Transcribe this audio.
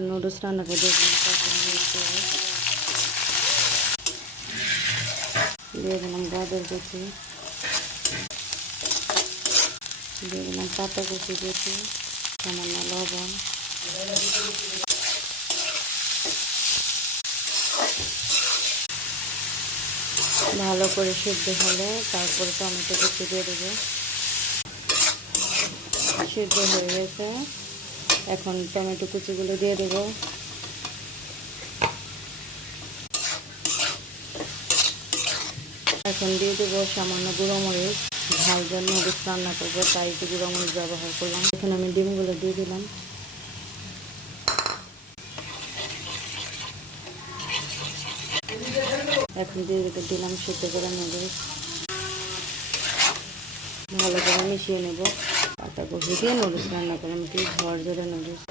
এখন নুডলস রান্না করে দিয়ে গাজর কুচি। দিয়ে পাতা কুচি কুচি, সামান্য লবণ। ভালো করে সেদ্ধ হলে তারপরে টমেটো কুচি দিয়ে দেবো। সিদ্ধ হয়ে গেছে। এখন টমেটো কুচিগুলো দিয়ে দেবো। এখন দিয়ে দেবো সামান্য গুঁড়ো মরিচ। ঝাল নুডলস রান্না করব, তাই একটু গুঁড়ো মরিচ ব্যবহার করলাম। এখন আমি ডিমগুলো দিয়ে দিলাম। এখন দিয়ে দিলাম সিদ্ধ করে নুডলস ভালো করে মিশিয়ে নেব। পাতা কফি দিয়ে নুডলস রান্না করলাম কি ঝড় ঝরে নুডলস